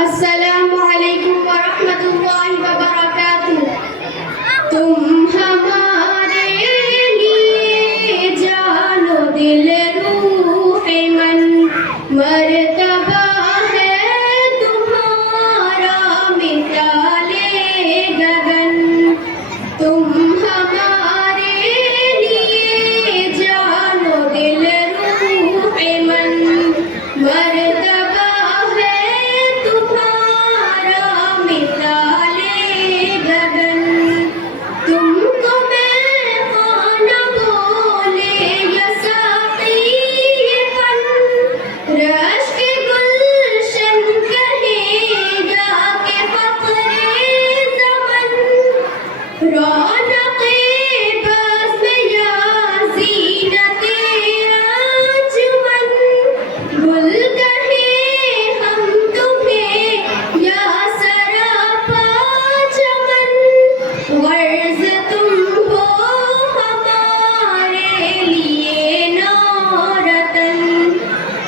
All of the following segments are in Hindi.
अस्सलामुअलैकुम वरहमतुल्लाहि वबरकातुह। तुम हमारे लिए जानो दिल रूह मन मर्तबा है तुम्हारा मिसाले गगन। तुम हमारे लिए जानो दिल रूह मन मर्तबा है तुम्हारा मिसाले गगन। तुमको मैं खाना बोले या साक़ी ये फन रश्क गुलशन कहेगा के फ़ख्रे ज़मन। रौनक़े बज़्म या ज़ीनते अंजुमन गुल कहे हम तुम्हें या सरापा चमन। गर्ज़ तुम हो हमारे लिए नौरतन।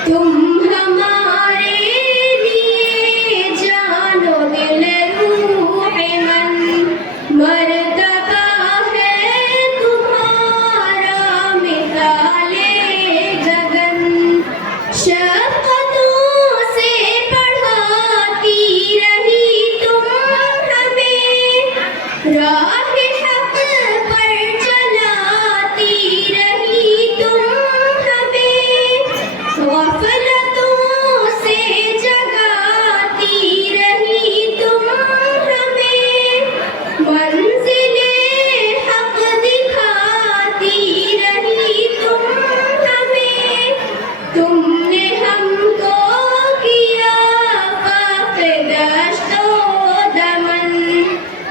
तुम हमारे लिए जानो दिल रूह मन मर्तबा है तुम्हारा मिसाले गगन। शफ़क़तों से पढ़ाती रही तुम हमें राह हक़ पर चलाती रही तुम हमें। ग़फ़लतों से जगाती रही तुम हमें। मंज़िले हक़ दिखाती रही तुम हमें। तुमने हमको किया फ़ख्र दश्तो दमन।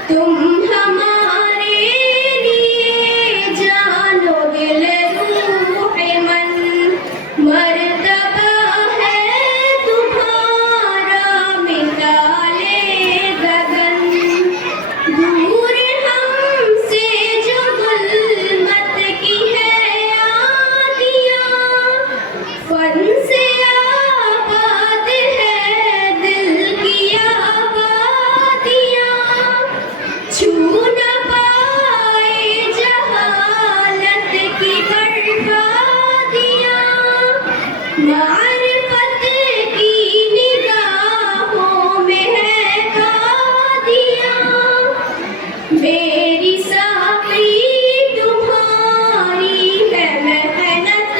तुम हमारे लिए जानो दिल रूह मन मर्तबा है तुम्हारा मिसाले गगन। दूर हमसे जो ज़ुल्मत की है आदियाँ फन से आबाद है दिल की आबादियाँ। छू न पाए जहालत की बर्बादियाँ। मारिफत की निगाहों में है कादियाँ। मेरी साक़ी तुम्हारी है मेहनत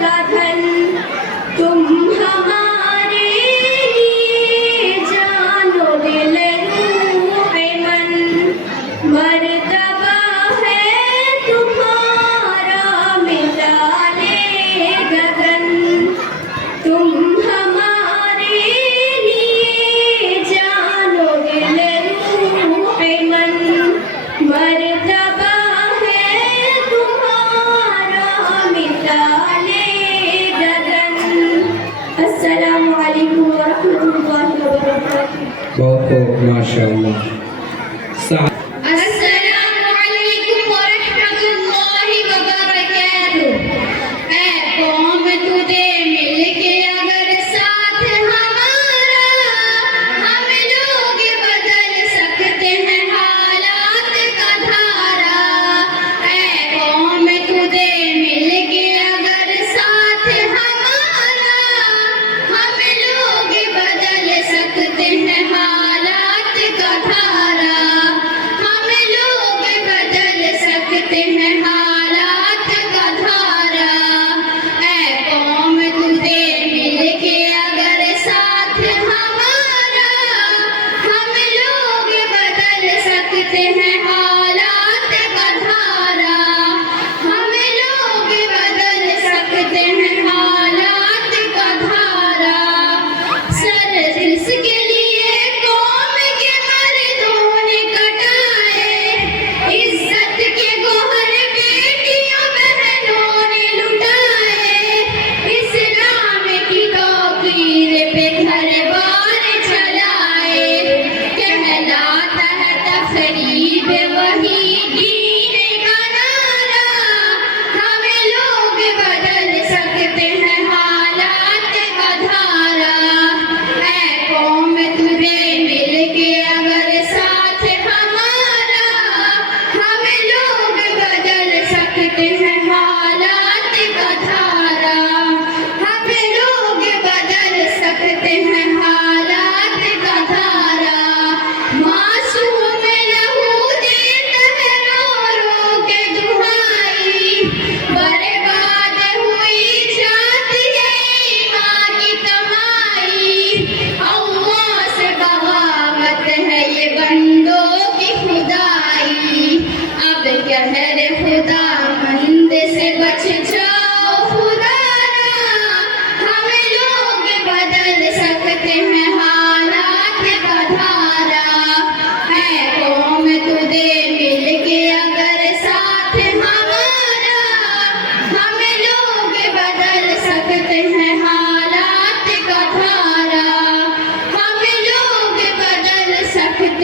का धन। तुम हमारे लिए जानो दिल रूह मन मर्तबा है तुम्हारा मिसाले गगन। तुम हमारे लिए जानो दिल रूह मन मर्तबा है तुम्हारा मिसाले गगन। अस्सलामु अलैकुम वरहमतुल्लाहि वबरकातुह। बहुत खूब माशाअल्लाह। अस्सलामु अलैकुम वरहमतुल्लाहि वबरकातुह। ऐ कौम तुझे मिलके अगर साथ हमारा हम लोग बदल सकते हैं हालात का धारा। ऐ कौम तुझे मिलके अगर साथ हमारा हम लोग बदल सकते हैं हालात का धारा।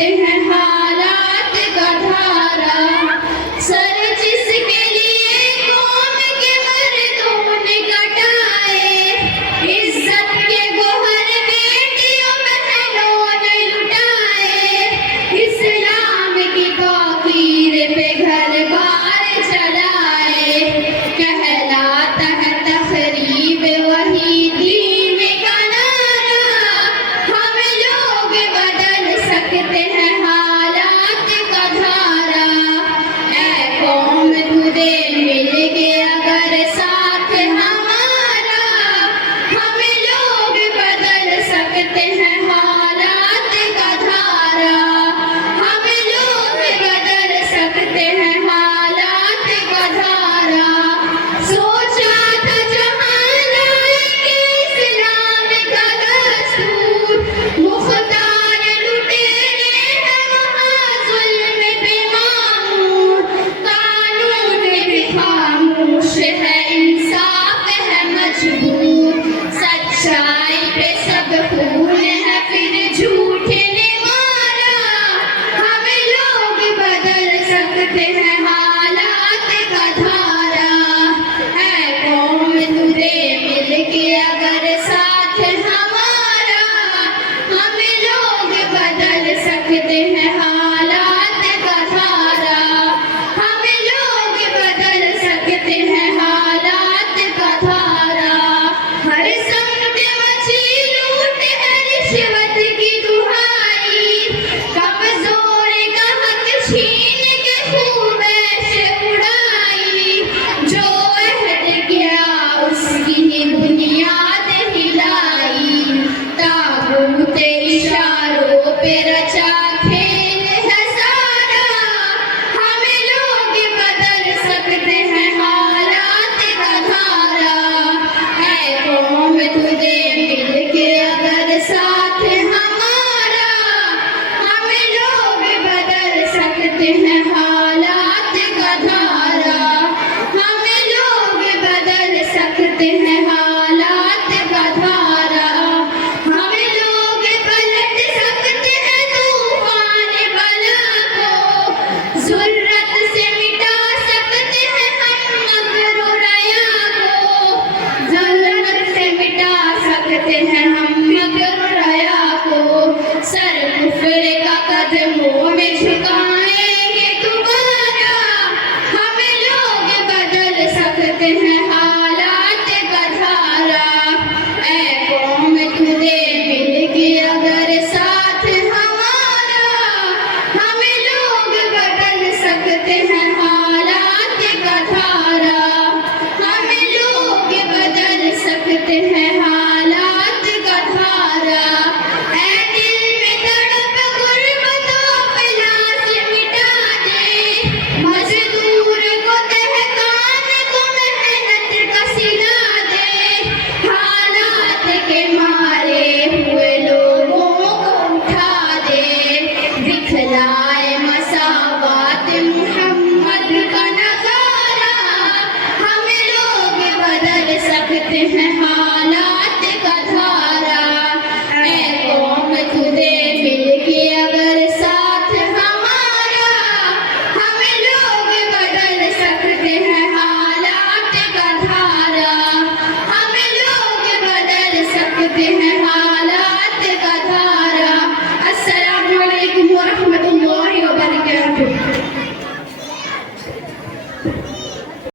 हैं